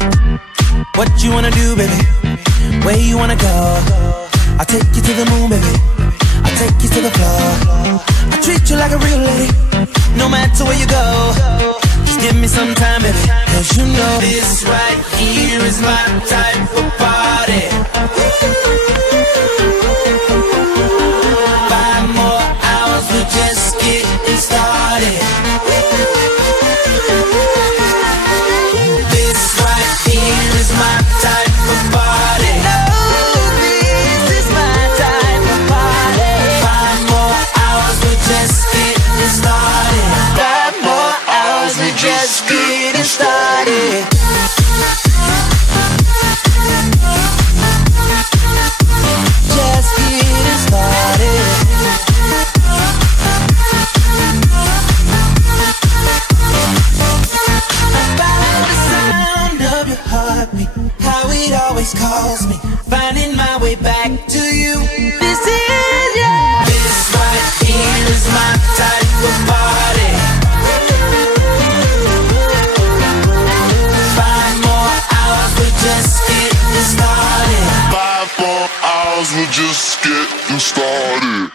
What you wanna do, baby? Where you wanna go? I'll take you to the moon, baby. I'll take you to the floor. I treat you like a real lady, no matter where you go. Just give me some time, baby, 'cause you know this right here is my type of party. 5 more hours, we're just getting started. This right here is my type of party. No, this is my type of party. 5 more hours, we're just getting started. 5 more hours, we're just getting started. Just getting started. By the sound of your heartbeat, how it always calls me, finding my way back to you. This is yeah. This right here is my type of party. 5 more hours, we're just getting started. 5 more hours, we're just getting started.